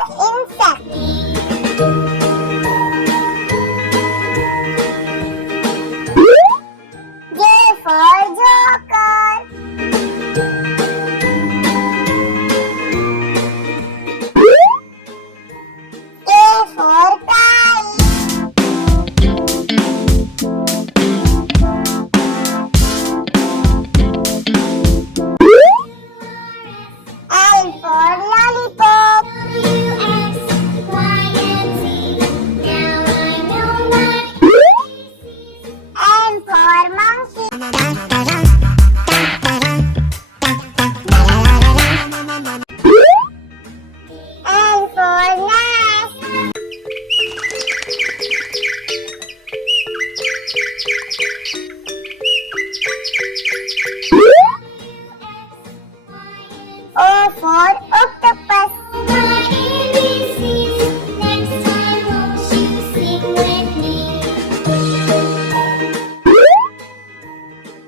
insect. J for joker. K for kite. L for lollipop. M for monkey. N for nest. O for octopus.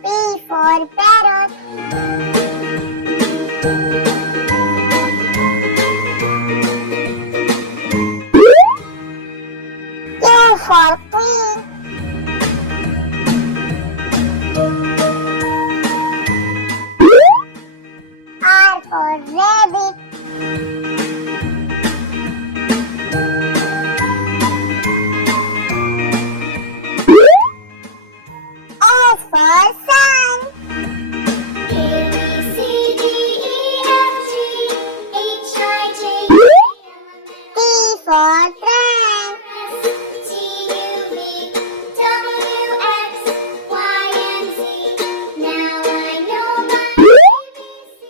P for parrot. Q for queen. R for rabbit. S for sun. T for train.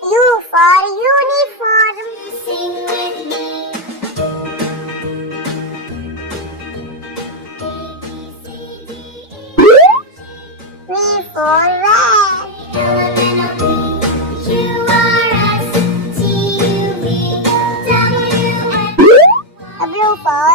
U for uniform. V for red. W for